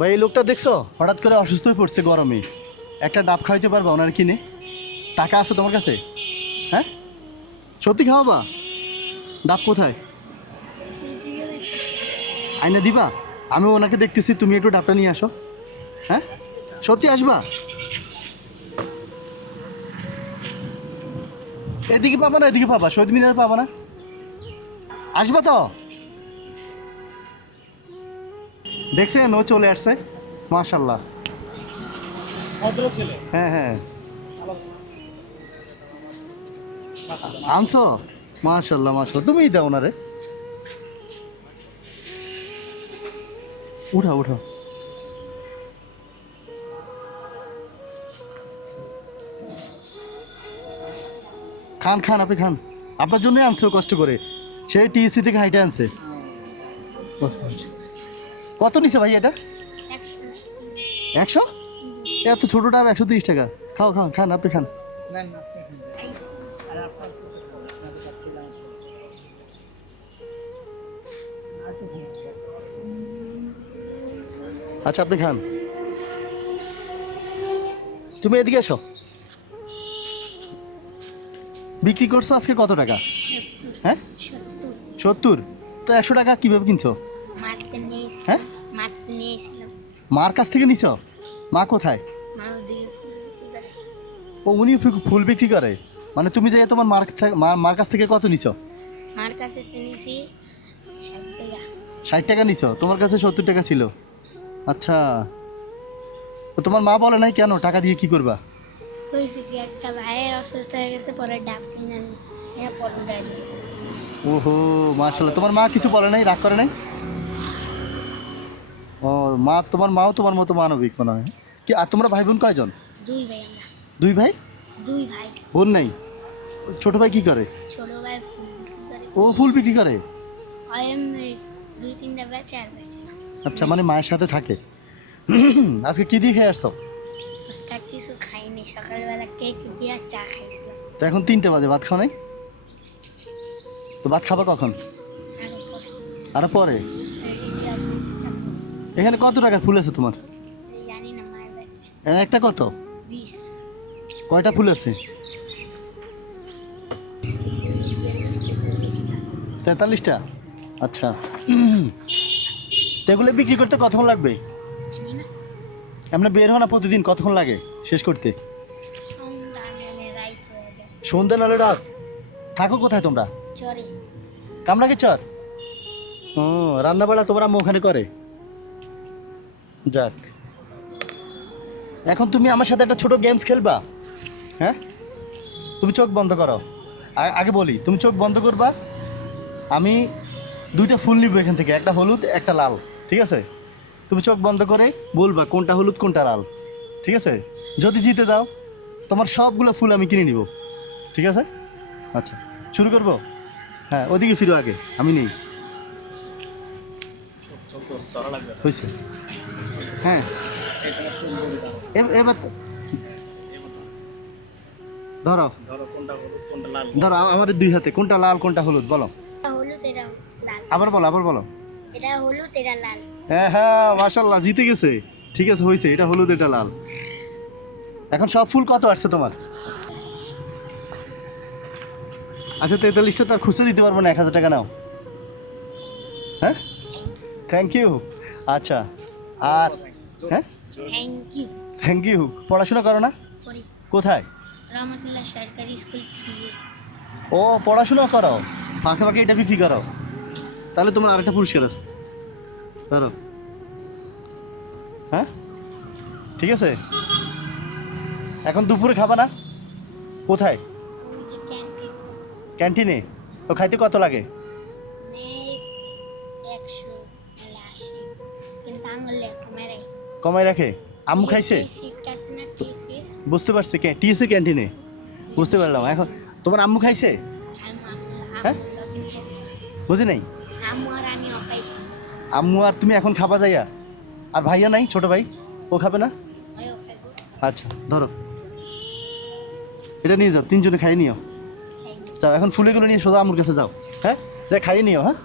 ভাই এই লোকটা দেখছো হঠাৎ করে অসুস্থ হয়ে পড়ছে গরমে, একটা ডাব খাইতে পারবা ওনার কিনে? টাকা আছে তোমার কাছে? হ্যাঁ সত্যি খাওয়াবা? ডাব কোথায় আইনা দিবা? আমি ওনাকে দেখতেছি, তুমি একটু ডাবটা নিয়ে আসো। হ্যাঁ সত্যি আসবা? এদিকে পাবা না এদিকে পাবা, শহীদ মিনারে পাবা না? আসবা তো? দেখছেন ও চলে আসছে, মাশাল্লাহ। হ্যাঁ হ্যাঁ আনছো, মাশাল্লাহ মাশাল্লাহ। তুমিই দাও না রে, উঠাও উঠাও। খান খান, আপনি খান, আপনার জন্যই আনছে ও কষ্ট করে, সে টিএসসি থেকে হাইটে আনছে। কত নিছে ভাই এটা? 100? এত ছোট ডাব 130 টাকা। খাও খাও, খান আপনি খান। আচ্ছা আপনি খান। তুমি এদিকে এসো। বিক্রি করছো আজকে কত টাকা? হ্যাঁ 70। তো 100 টাকা কিভাবে কিনছো? হ্যাঁ মার কাছ থেকে নিছো? মা কোথায়? ও উনি ফুল বিক্রি করে, মানে তুমি যাই তোমার মার কাছ থেকে কত নিছো? মার কাছে কিনেছি 60 টাকা। 60 টাকা নিছো, তোমার কাছে 70 টাকা ছিল। আচ্ছা, তো তোমার মা বলে নাই কেন টাকা দিয়ে কি করবা? কইছে কি একটা ভাইয়ের অসুস্থ হয়ে গেছে, পরে ডাব কিনে আনি, হ্যাঁ পরে ডালি। ওহো মাশাআল্লাহ, তোমার মা কিছু বলে নাই, রাগ করে নাই? ও মা, তোমার মাও তোমার মতো মানবিক মনে হয়। কি আর তোমরা ভাই বোন কয়জন? 2 ভাই আমরা। 2 ভাই? 2 ভাই। বোন নাই? ছোট ভাই কি করে? ছোট ভাই ফুল বিক্রি করে। ও ফুল বিক্রি করে? আইএম 2-3টা ভাই 4 ভাই ছিল। আচ্ছা, মানে মায়ের সাথে থাকে। আজকে কি দিয়ে খেয়ে আসছো? আজকে কিছু খাইনি, সকালবেলা কেক দিয়ে চা খাইছিলাম। তো এখন 3টে বাজে, ভাত খাও নাই? তো ভাত খাবা কখন? আর আর পরে? এখানে কত টাকার ফুল আছে তোমার? জানি না, মায়ের বাচ্চা এখানে একটা কত? 20। কয়টা ফুল আছে? 43টা। আচ্ছা, তো এগুলো বিক্রি করতে কতক্ষণ লাগবে? জানি না, এমনি বের হও না প্রতিদিন, কতক্ষণ লাগে শেষ করতে? সন্ধ্যা মেলে রাইস হয়ে যায়। সন্ধ্যা নালে রাত? থাকো কোথায় তোমরা? চরে কামরাঙ্গি চর? ও, রান্না বাড়া তোমার আম্মু ওখানে করে? যাক, এখন তুমি আমার সাথে একটা ছোট গেমস খেলবা। হ্যাঁ তুমি চোখ বন্ধ করো। আগে বলি, তুমি চোখ বন্ধ করবা। আমি 2টা ফুল নিব এখান থেকে, একটা হলুদ একটা লাল, ঠিক আছে? তুমি চোখ বন্ধ করে বলবা কোনটা হলুদ কোনটা লাল, ঠিক আছে? যদি জিতে যাও তোমার সবগুলো ফুল আমি কিনে নিব, ঠিক আছে? আচ্ছা শুরু করবো? হ্যাঁ ওদিকে ফিরো, আগে আমি নেই। হয়েছে? হ্যাঁ এবার ধরো, ধরো আমাদের 2 হাতে, কোনটা লাল কোনটা হলুদ বলো। এটা হলুদ, এটা লাল। আবার বলো, আবার বলো। এটা হলুদ, এটা লাল। হ্যাঁ হ্যাঁ মাশাল্লাহ, জিতে গেছে। ঠিক আছে হয়েছে, এটা হলুদ এটা লাল। এখন সব ফুল কত আসছে তোমার? আচ্ছা 43টা তো আর খুচরো দিতে পারবো না, 1000 টাকা নাও। হ্যাঁ থ্যাংক ইউ। আচ্ছা আর হ্যাঁ থ্যাংক ইউ। Thank you. পড়াশোনা করো না? করি। কোথায়? রহমতুল্লাহ সরকারি স্কুল 3 ও পড়াশোনা করো, ফাঁকে ফাঁকে এটা বিক্রি করো, তাহলে তোমার আরেকটা পুরস্কার আছে, ধরো। হ্যাঁ ঠিক আছে। এখন দুপুরে খাবা না? কোথায়? ওই যে ক্যান্টিন। ক্যান্টিনে? ও খাইতে কত লাগে? 100 নাহলে 80, কিন্তু আঙুলে কমাই। কমাই রাখে? আম্মু খাইছে? সিটটা আছে না টিসি, বুঝতে পারছি, টিএসসি ক্যান্টিনে, বুঝতে পারলাম। এখন তোমার আম্মু খাইছে? হ্যাঁ? বুঝি নাই। আম্মু আর আমি অকাই। আম্মু আর তুমি এখন খাবা যাইয়া? আর ভাইয়া নাই, ছোট ভাই, ও খাবে না? ওই অকাই। আচ্ছা ধরো, এটা নিয়ে যাও, 3 জনে খাইয়ে নিও। যাও এখন ফুলগুলো নিয়ে সোজা আম্মুর কাছে যাও। হ্যাঁ যা খাইয়ে নিও। হ্যাঁ